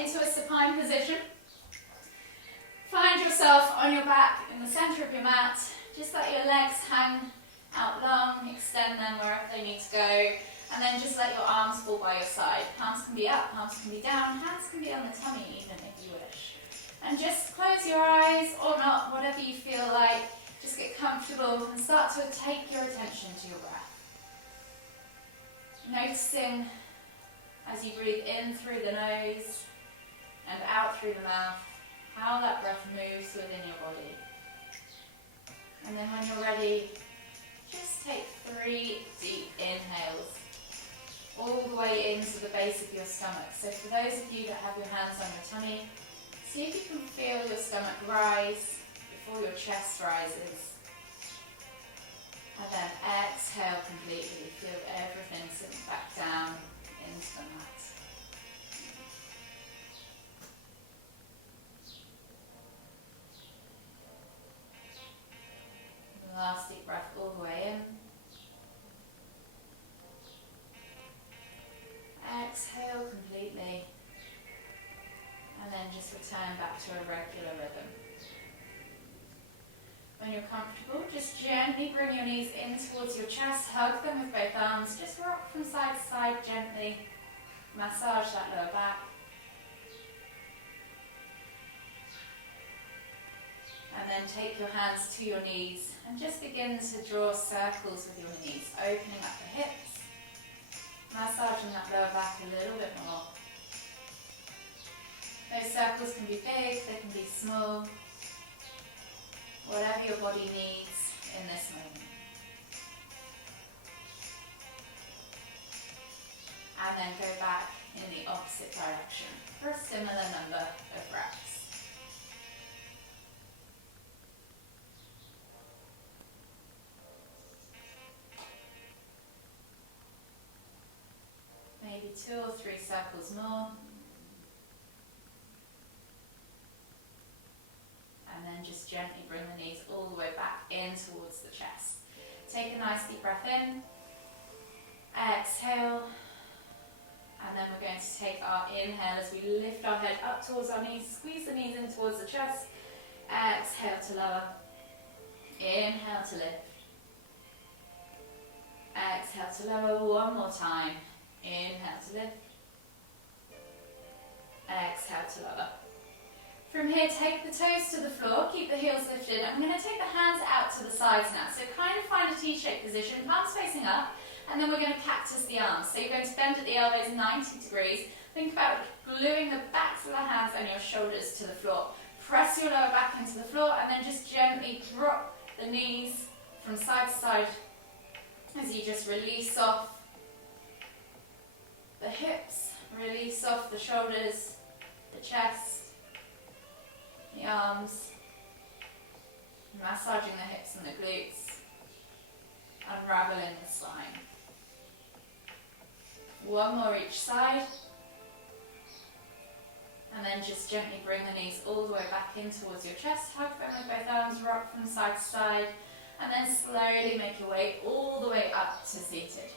into a supine position. Find yourself on your back in the center of your mat. Just let your legs hang out long, extend them wherever they need to go, and then just let your arms fall by your side. Palms can be up, palms can be down, hands can be on the tummy even if you wish. And just close your eyes or not, whatever you feel like. Just get comfortable and start to take your attention to your breath. Noticing as you breathe in through the nose and out through the mouth, how that breath moves within your body. And then when you're ready, just take 3 deep inhales all the way into the base of your stomach. So for those of you that have your hands on your tummy, see if you can feel your stomach rise before your chest rises. And then exhale completely. Feel everything sink back down into the mat. Last deep breath all the way in. Exhale completely. And then just return back to a regular rhythm. When you're comfortable, just gently bring your knees in towards your chest, hug them with both arms, just rock from side to side gently, massage that lower back. And then take your hands to your knees and just begin to draw circles with your knees, opening up the hips, massaging that lower back a little bit more. Those circles can be big, they can be small, whatever your body needs in this moment. And then go back in the opposite direction for a similar number of reps. Maybe 2 or 3 circles more. And then just gently bring the knees all the way back in towards the chest. Take a nice deep breath in. Exhale. And then we're going to take our inhale as we lift our head up towards our knees. Squeeze the knees in towards the chest. Exhale to lower. Inhale to lift. Exhale to lower. One more time. Inhale to lift. Exhale to lower. From here, take the toes to the floor, keep the heels lifted. I'm going to take the hands out to the sides now. So kind of find a T-shaped position, palms facing up, and then we're going to cactus the arms. So you're going to bend at the elbows 90 degrees. Think about gluing the backs of the hands and your shoulders to the floor. Press your lower back into the floor and then just gently drop the knees from side to side as you just release off the hips, release off the shoulders, the chest, the arms, massaging the hips and the glutes, unraveling the spine. One more each side, and then just gently bring the knees all the way back in towards your chest, hug them with both arms, rock from side to side, and then slowly make your way all the way up to seated.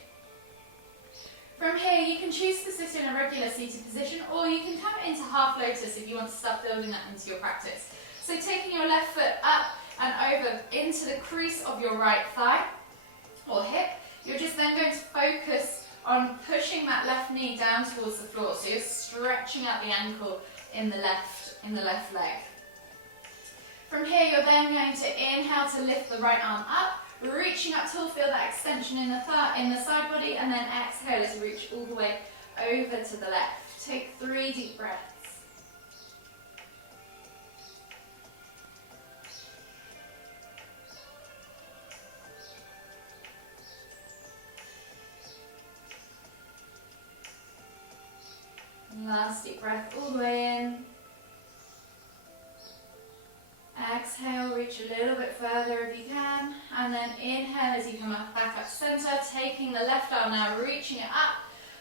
From here, you can choose to sit in a regular seated position, or you can come into half lotus if you want to start building that into your practice. So taking your left foot up and over into the crease of your right thigh or hip, you're just then going to focus on pushing that left knee down towards the floor. So you're stretching out the ankle in the left leg. From here, you're then going to inhale to lift the right arm up, reaching up tall, feel that extension in the side body, and then exhale as you reach all the way over to the left. Take 3 deep breaths. Last deep breath all the way in. Exhale, reach a little bit further if you can, and then inhale as you come back up to center, taking the left arm now, reaching it up,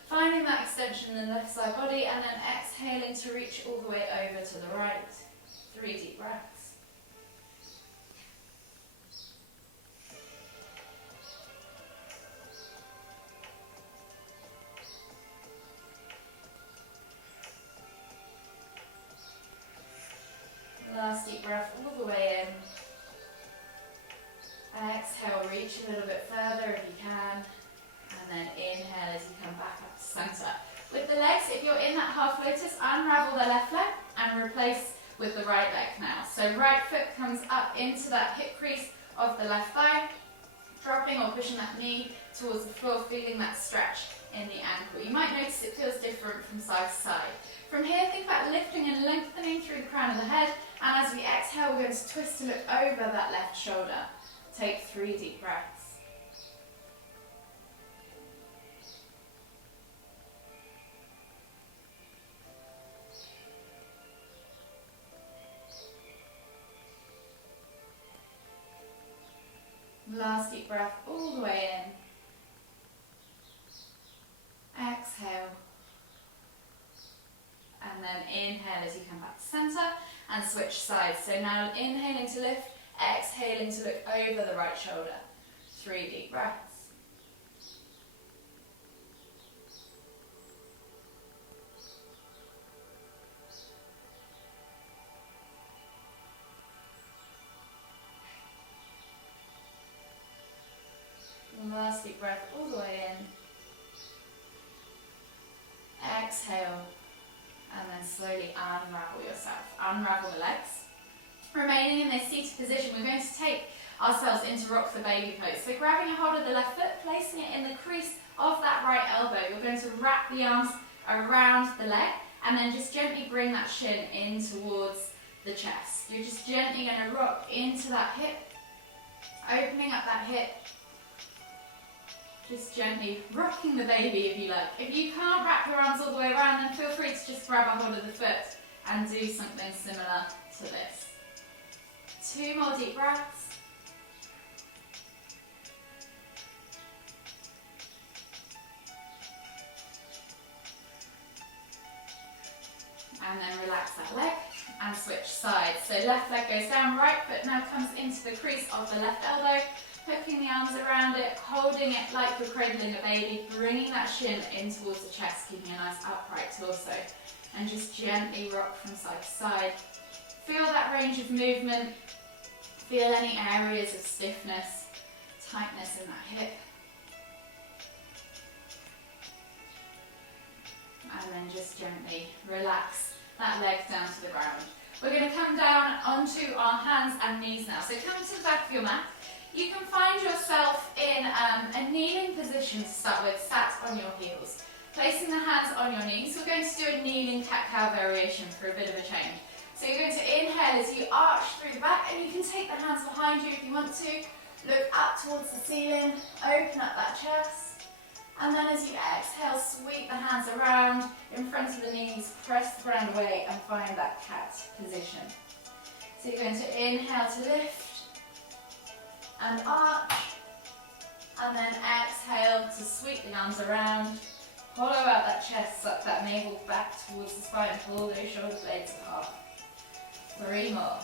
finding that extension in the left side body, and then exhaling to reach all the way over to the right. 3 deep breaths. reach a little bit further if you can. And then inhale as you come back up to center. With the legs, if you're in that half lotus, unravel the left leg and replace with the right leg now. So right foot comes up into that hip crease of the left thigh, dropping or pushing that knee towards the floor, feeling that stretch in the ankle. You might notice it feels different from side to side. From here, think about lifting and lengthening through the crown of the head, and as we exhale, we're going to twist to look over that left shoulder. Take 3 deep breaths. Last deep breath all the way in. Exhale. And then inhale as you come back to center and switch sides. So now inhaling to lift, exhaling to look over the right shoulder. 3 deep breaths. Last deep breath all the way in. Exhale. And then slowly unravel yourself. Unravel the legs. Remaining in this seated position, we're going to take ourselves into rock the baby pose. So grabbing a hold of the left foot, placing it in the crease of that right elbow. You're going to wrap the arms around the leg and then just gently bring that shin in towards the chest. You're just gently going to rock into that hip, opening up that hip. Just gently rocking the baby if you like. If you can't wrap your arms all the way around, then feel free to just grab a hold of the foot and do something similar to this. 2 more deep breaths. And then relax that leg and switch sides. So left leg goes down, right foot now comes into the crease of the left elbow. Hooking the arms around it, holding it like you're cradling a baby, bringing that shin in towards the chest, keeping a nice upright torso, and just gently rock from side to side. Feel that range of movement, feel any areas of stiffness, tightness in that hip. And then just gently relax that leg down to the ground. We're going to come down onto our hands and knees now. So come to the back of your mat. You can find yourself in a kneeling position to start with, sat on your heels. Placing the hands on your knees, we're going to do a kneeling cat-cow variation for a bit of a change. So you're going to inhale as you arch through the back, and you can take the hands behind you if you want to. Look up towards the ceiling, open up that chest. And then as you exhale, sweep the hands around in front of the knees, press the ground away and find that cat position. So you're going to inhale to lift, and arch, and then exhale to sweep the arms around, hollow out that chest, suck that navel back towards the spine, pull those shoulder blades apart. 3 more.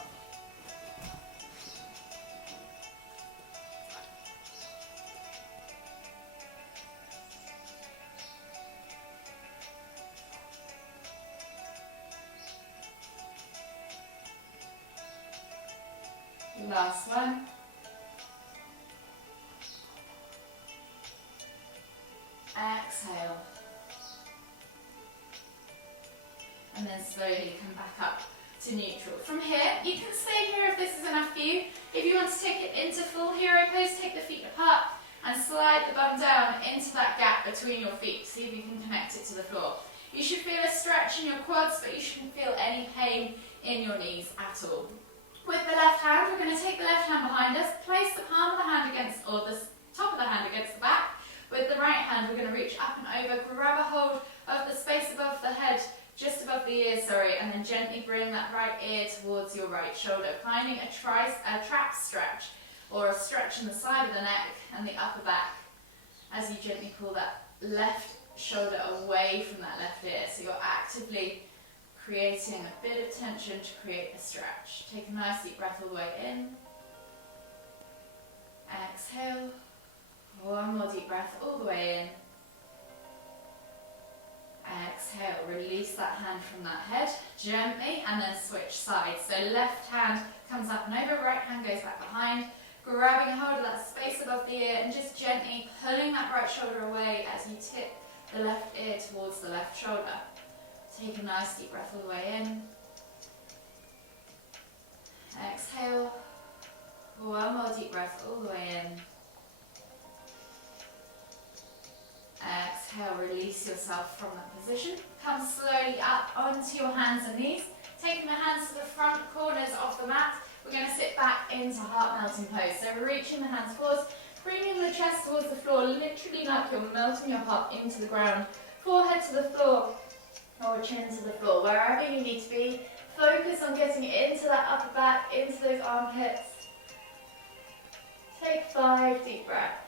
Last one. Exhale. And then slowly come back up to neutral. From here, you can stay here if this is enough for you. If you want to take it into full hero pose, take the feet apart and slide the bum down into that gap between your feet. See if you can connect it to the floor. You should feel a stretch in your quads, but you shouldn't feel any pain in your knees at all. With the left hand, we're going to take the left hand behind us, place the palm of the hand against, or the top of the hand against the back. With the right hand, we're going to reach up and over, grab a hold of the space above the head, just above the ear, and then gently bring that right ear towards your right shoulder, finding a trap stretch, or a stretch in the side of the neck and the upper back, as you gently pull that left shoulder away from that left ear. So you're actively creating a bit of tension to create a stretch. Take a nice deep breath all the way in. Exhale. 1 more deep breath all the way in. Exhale, release that hand from that head gently and then switch sides. So left hand comes up and over, right hand goes back behind. grabbing hold of that space above the ear and just gently pulling that right shoulder away as you tip the left ear towards the left shoulder. Take a nice deep breath all the way in. Exhale. One more deep breath all the way in. Exhale, release yourself from that position. Come slowly up onto your hands and knees. Taking the hands to the front corners of the mat, we're going to sit back into heart melting pose. So we're reaching the hands forwards, bringing the chest towards the floor, literally like you're melting your heart into the ground. Forehead to the floor, or chin to the floor, wherever you need to be. Focus on getting into that upper back, into those armpits. Take 5 deep breaths.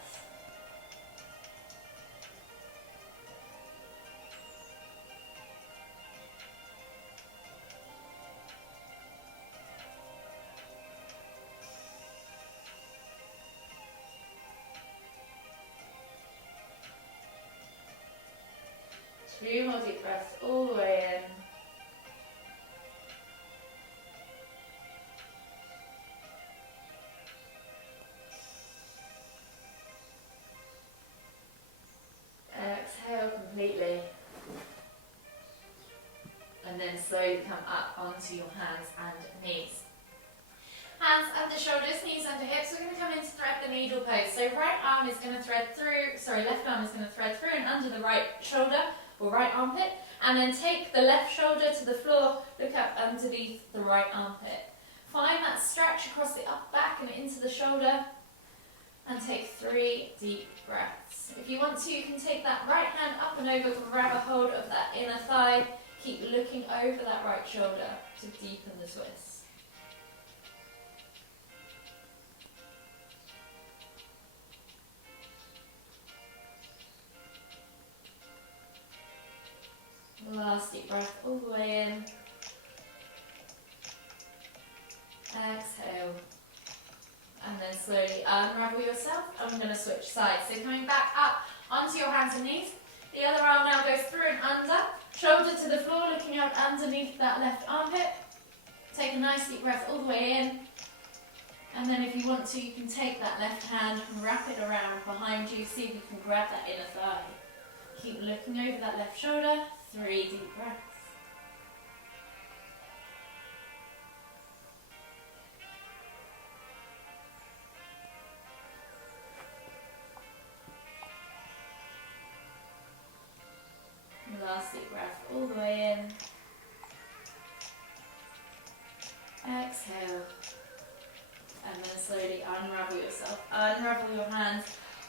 Two more deep breaths all the way in. Exhale completely. And then slowly come up onto your hands and knees. Hands at the shoulders, knees under hips. We're going to come into thread the needle pose. So right arm is going to thread through, left arm is going to thread through and under the right shoulder or right armpit. And then take the left shoulder to the floor, look up underneath the right armpit. Find that stretch across the upper back and into the shoulder. And take 3 deep breaths. If you want to, you can take that right hand up and over, grab a hold of that inner thigh. Keep looking over that right shoulder to deepen the twist. Last deep breath all the way in. Exhale. And then slowly unravel yourself. I'm going to switch sides. So coming back up onto your hands and knees. The other arm now goes through and under. Shoulder to the floor, looking out underneath that left armpit. Take a nice deep breath all the way in. And then if you want to, you can take that left hand and wrap it around behind you. See if you can grab that inner thigh. Keep looking over that left shoulder. 3 deep breaths. Last deep breath all the way in. Exhale. And then slowly unravel yourself. Unravel your hands.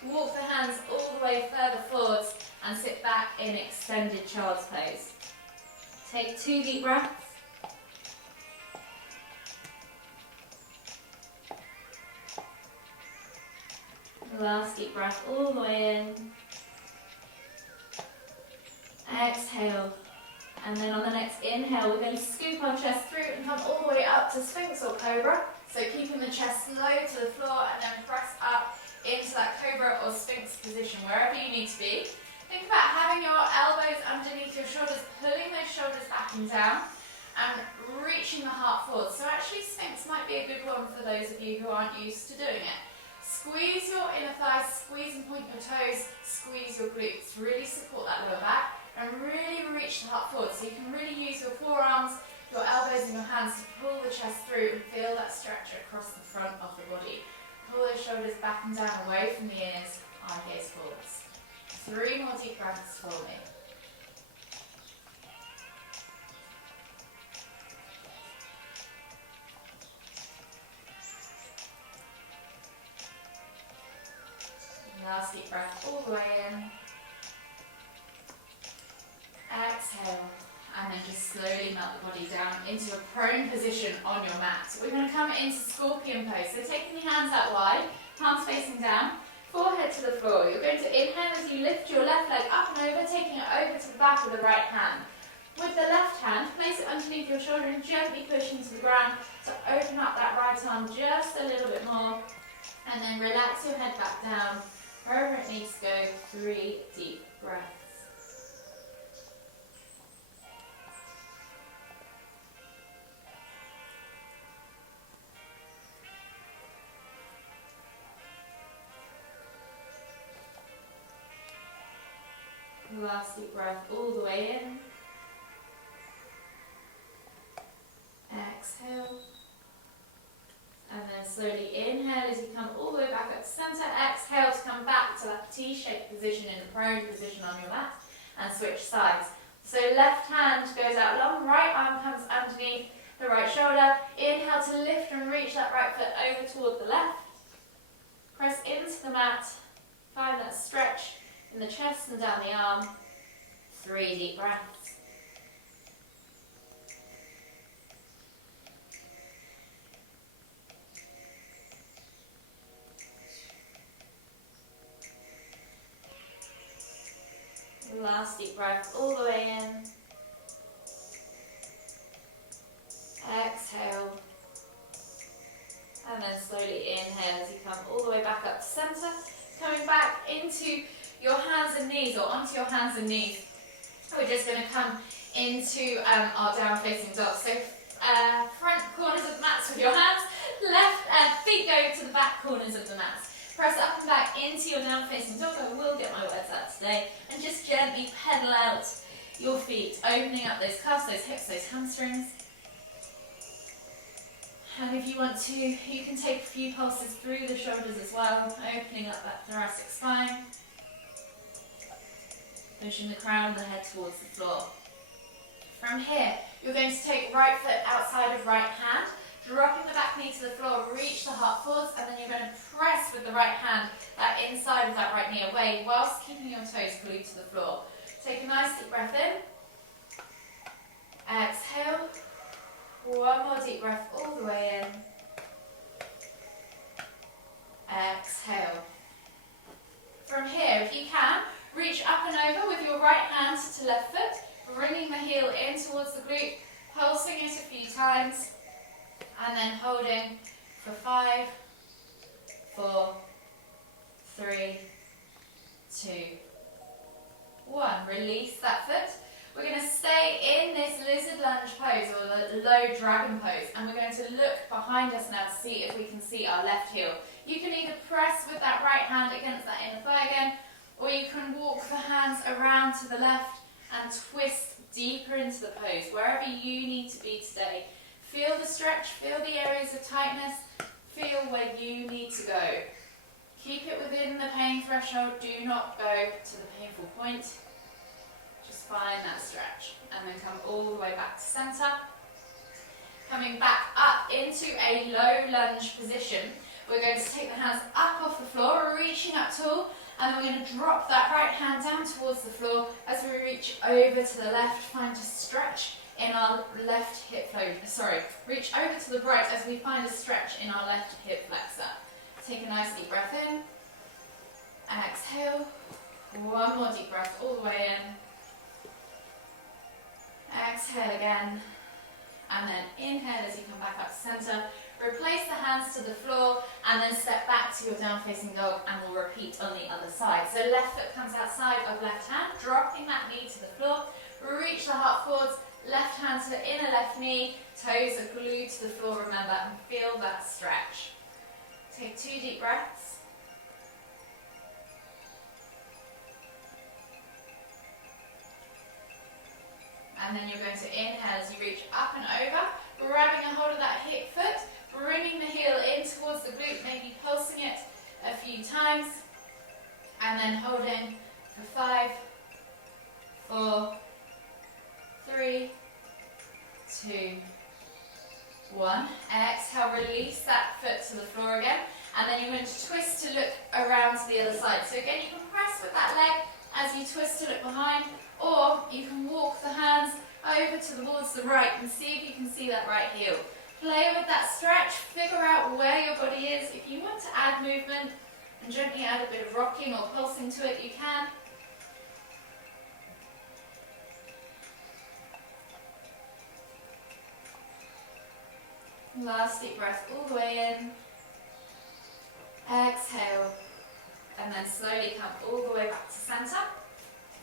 Walk the hands all the way further forwards and sit back in extended child's pose. Take 2 deep breaths. Last deep breath all the way in. Exhale. And then on the next inhale, we're going to scoop our chest through and come all the way up to Sphinx or Cobra. So keeping the chest low to the floor and then press up into that Cobra or Sphinx position, wherever you need to be. Think about having your elbows underneath your shoulders, pulling those shoulders back and down, and reaching the heart forward. So actually Sphinx might be a good one for those of you who aren't used to doing it. Squeeze your inner thighs, squeeze and point your toes, squeeze your glutes. Really support that lower back and really reach the heart forward. So you can really use your forearms, your elbows and your hands to pull the chest through and feel that stretch across the front of the body. Pull those shoulders back and down, away from the ears, eye gaze forwards. 3 more deep breaths for me. Last deep breath all the way in. Exhale. And then just slowly melt the body down into a prone position on your mat. So we're going to come into scorpion pose. So taking the hands out wide, palms facing down, forehead to the floor. You're going to inhale as you lift your left leg up and over, taking it over to the back of the right hand. With the left hand, place it underneath your shoulder and gently push into the ground to open up that right arm just a little bit more. And then relax your head back down. Wherever it needs to go, 3 deep breaths. Last deep breath all the way in. Exhale. And then slowly inhale as you come all the way back up to center. Exhale to come back to that T-shaped position in the prone position on your mat. And switch sides. So left hand goes out long, right arm comes underneath the right shoulder. Inhale to lift and reach that right foot over toward the left. Press into the mat. Find that stretch in the chest and down the arm. 3 deep breaths. Last deep breath all the way in. Exhale. And then slowly inhale as you come all the way back up to center. Coming back into your hands and knees, or onto your hands and knees. We're just going to come into our down facing dog. So front corners of the mats with your hands. Left feet go to the back corners of the mats. Press up and back into your down facing dog. I will get my words out today. And just gently pedal out your feet, opening up those calves, those hips, those hamstrings. And if you want to, you can take a few pulses through the shoulders as well, opening up that thoracic spine. Pushing the crown of the head towards the floor. From here, you're going to take right foot outside of right hand, dropping the back knee to the floor, reach the heart forwards, and then you're going to press with the right hand that inside of that right knee away, whilst keeping your toes glued to the floor. Take a nice deep breath in. Exhale. One more deep breath all the way in. Exhale. From here, if you can, reach up and over with your right hand to left foot, bringing the heel in towards the glute, pulsing it a few times, and then holding for 5, 4, 3, 2, 1. Release that foot. We're going to stay in this lizard lunge pose, or the low dragon pose, and we're going to look behind us now to see if we can see our left heel. You can either press with that right hand against that inner thigh again, or you can walk the hands around to the left and twist deeper into the pose, wherever you need to be today. Feel the stretch, feel the areas of tightness, feel where you need to go. Keep it within the pain threshold, do not go to the painful point. Just find that stretch, and then come all the way back to center. Coming back up into a low lunge position, we're going to take the hands up off the floor, reaching up tall, and then we're going to drop that right hand down towards the floor as we reach over to the left. Find a stretch in our left hip flexor. Reach over to the right as we find a stretch in our left hip flexor. Take a nice deep breath in. Exhale. One more deep breath all the way in. Exhale again. And then inhale as you come back up to center. Replace the hands to the floor and then step back to your down facing dog, and we'll repeat on the other side. So left foot comes outside of left hand, dropping that knee to the floor. Reach the heart forwards, left hand to the inner left knee, toes are glued to the floor, remember, and feel that stretch. Take 2 deep breaths. And then you're going to inhale as you reach up and over, grabbing a hold of that hip foot, bringing the heel in towards the glute, maybe pulsing it a few times, and then holding for 5, 4, 3, 2, 1. Exhale, release that foot to the floor again, and then you're going to twist to look around to the other side. So again, you can press with that leg as you twist to look behind, or you can walk the hands over towards the right and see if you can see that right heel. Play with that stretch, figure out where your body is. If you want to add movement and gently add a bit of rocking or pulsing to it, you can. Last deep breath all the way in. Exhale. And then slowly come all the way back to center.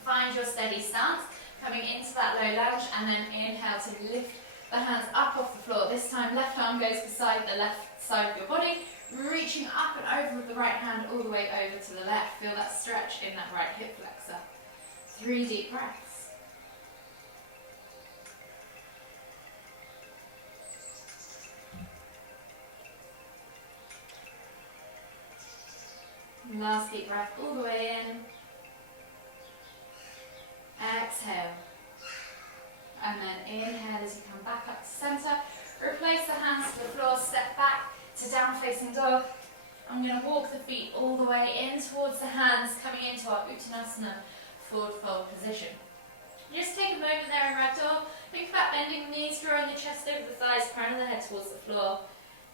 Find your steady stance, coming into that low lunge, and then inhale to lift the hands up off the floor. This time left arm goes beside the left side of your body, reaching up and over with the right hand all the way over to the left. Feel that stretch in that right hip flexor. 3 deep breaths. Last deep breath all the way in. Exhale. And then inhale as you come back up to center. Replace the hands to the floor, step back to down facing dog. I'm going to walk the feet all the way in towards the hands, coming into our Uttanasana forward fold position. Just take a moment there in ragdoll. Think about bending the knees, drawing the chest over the thighs, crown of the head towards the floor.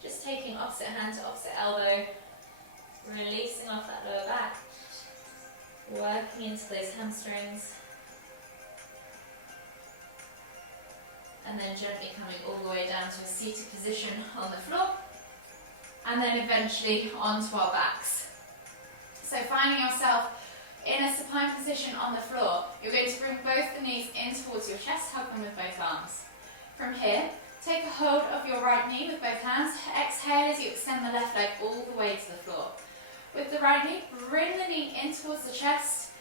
Just taking opposite hand to opposite elbow. Releasing off that lower back. Working into those hamstrings. And then gently coming all the way down to a seated position on the floor. And then eventually onto our backs. So finding yourself in a supine position on the floor, you're going to bring both the knees in towards your chest, hug them with both arms. From here, take a hold of your right knee with both hands. Exhale as you extend the left leg all the way to the floor. With the right knee, bring the knee in towards the chest.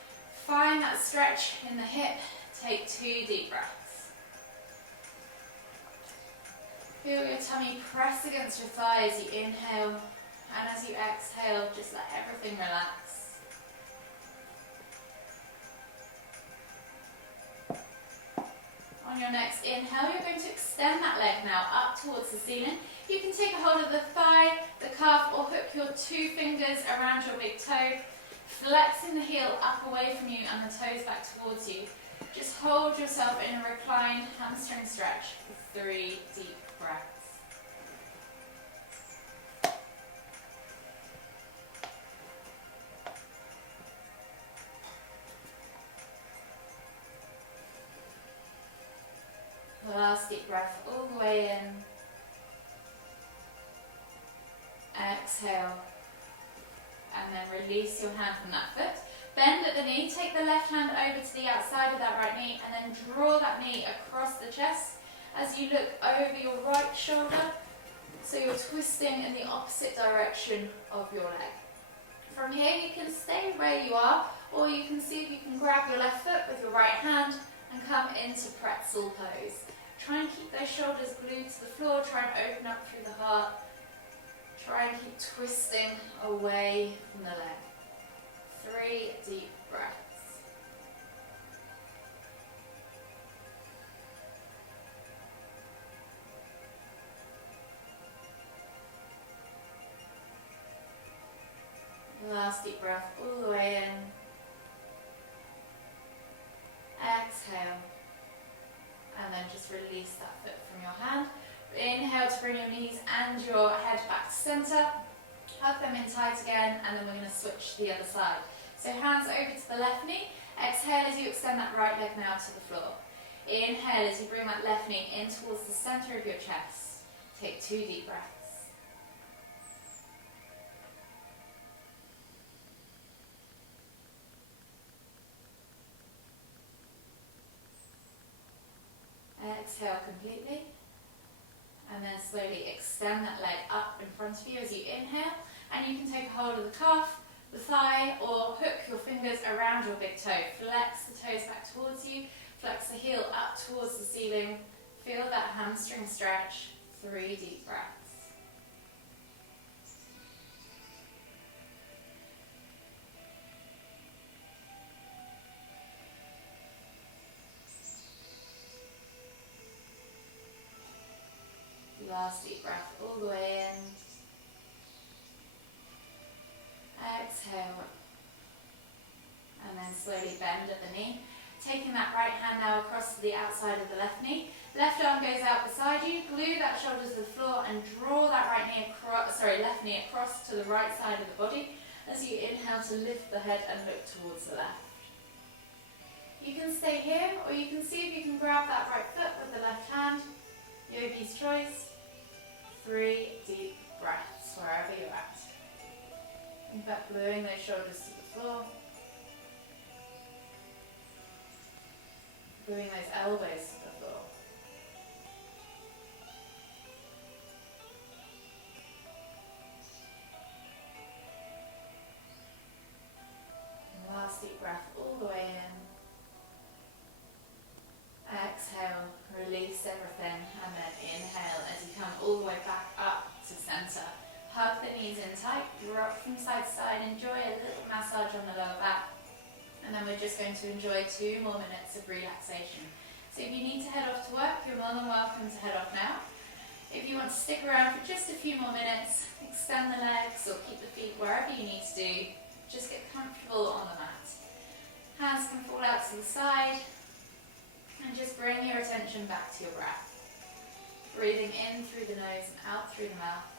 Find that stretch in the hip. Take 2 deep breaths. Feel your tummy press against your thighs as you inhale, and as you exhale, just let everything relax. On your next inhale, you're going to extend that leg now up towards the ceiling. You can take a hold of the thigh, the calf, or hook your 2 fingers around your big toe, flexing the heel up away from you and the toes back towards you. Just hold yourself in a reclined hamstring stretch for 3 deep breaths. Last deep breath all the way in. Exhale. And then release your hand from that foot. Bend at the knee, take the left hand over to the outside of that right knee and then draw that knee across the chest as you look over your right shoulder. So you're twisting in the opposite direction of your leg. From here you can stay where you are, or you can see if you can grab your left foot with your right hand and come into pretzel pose. Try and keep those shoulders glued to the floor, try and open up through the heart. Try and keep twisting away from the leg. 3 deep breaths. Last deep breath all the way in. Exhale. And then just release that foot from your hand. Inhale to bring your knees and your head back to center. Hug them in tight again, and then we're going to switch to the other side. So hands over to the left knee. Exhale as you extend that right leg now to the floor. Inhale as you bring that left knee in towards the center of your chest. Take 2 deep breaths. Exhale completely. And then slowly extend that leg up in front of you as you inhale. And you can take a hold of the calf, the thigh, or hook your fingers around your big toe. Flex the toes back towards you. Flex the heel up towards the ceiling. Feel that hamstring stretch. 3 deep breaths. Last deep breath all the way in. Exhale. And then slowly bend at the knee. Taking that right hand now across to the outside of the left knee. Left arm goes out beside you. Glue that shoulder to the floor and draw that left knee across to the right side of the body as you inhale to lift the head and look towards the left. You can stay here, or you can see if you can grab that right foot with the left hand. Yogi's choice. 3 deep breaths wherever you're at. In fact, gluing those shoulders to the floor. Gluing those elbows to the floor. And last deep breath all the way in. then we're just going to enjoy 2 more minutes of relaxation. So if you need to head off to work, you're more than welcome to head off now. If you want to stick around for just a few more minutes, extend the legs or keep the feet wherever you need to do, just get comfortable on the mat. Hands can fall out to the side, and just bring your attention back to your breath. Breathing in through the nose and out through the mouth.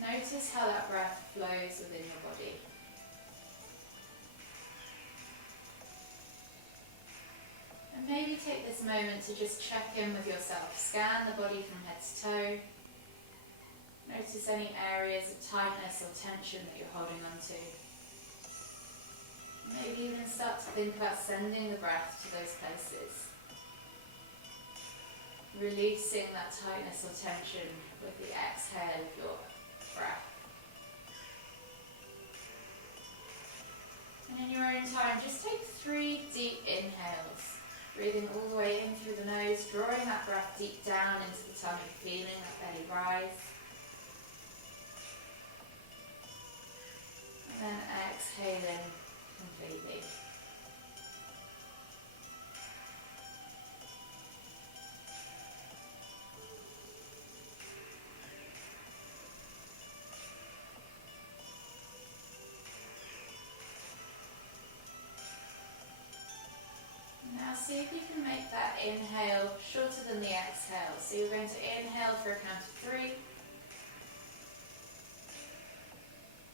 Notice how that breath flows within your body. And maybe take this moment to just check in with yourself. Scan the body from head to toe. Notice any areas of tightness or tension that you're holding on to. Maybe even start to think about sending the breath to those places. Releasing that tightness or tension with the exhale of your breath. And in your own time, just take 3 deep inhales. Breathing all the way in through the nose, drawing that breath deep down into the tummy, feeling that belly rise. And then exhaling completely. Now see if you can make that inhale shorter than the exhale. So you're going to inhale for a count of 3.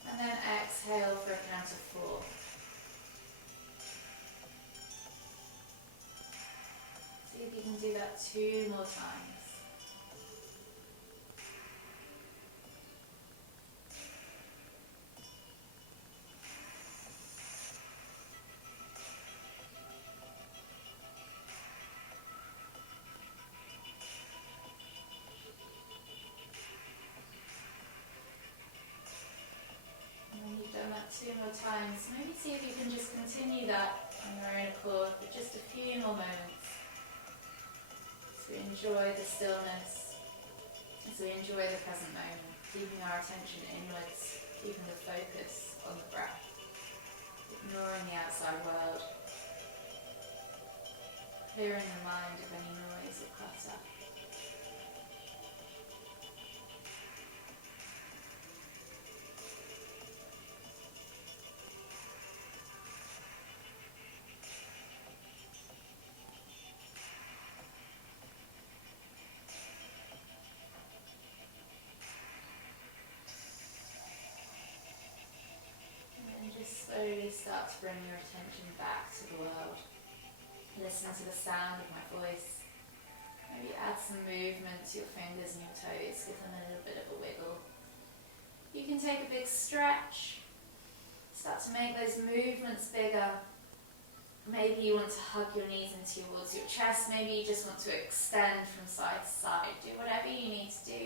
And then exhale for a count of 4. See if you can do that 2 more times. You've done that 2 more times. Maybe see if you can just continue that on your own accord for just a few more moments. As we enjoy the stillness, as we enjoy the present moment, keeping our attention inwards, keeping the focus on the breath, ignoring the outside world, clearing the mind of any noise or clutter. Slowly start to bring your attention back to the world. Listen to the sound of my voice. Maybe add some movement to your fingers and your toes, give them a little bit of a wiggle. You can take a big stretch. Start to make those movements bigger. Maybe you want to hug your knees in towards your chest. Maybe you just want to extend from side to side. Do whatever you need to do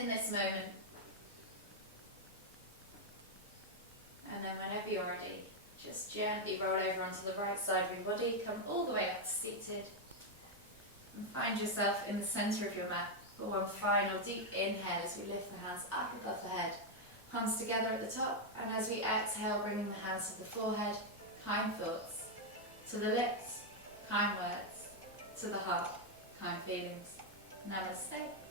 in this moment. And then whenever you're ready, just gently roll over onto the right side of your body, come all the way up to seated, and find yourself in the centre of your mat for one final deep inhale as we lift the hands up above the head, palms together at the top, and as we exhale, bringing the hands to the forehead, kind thoughts, to the lips, kind words, to the heart, kind feelings. Namaste.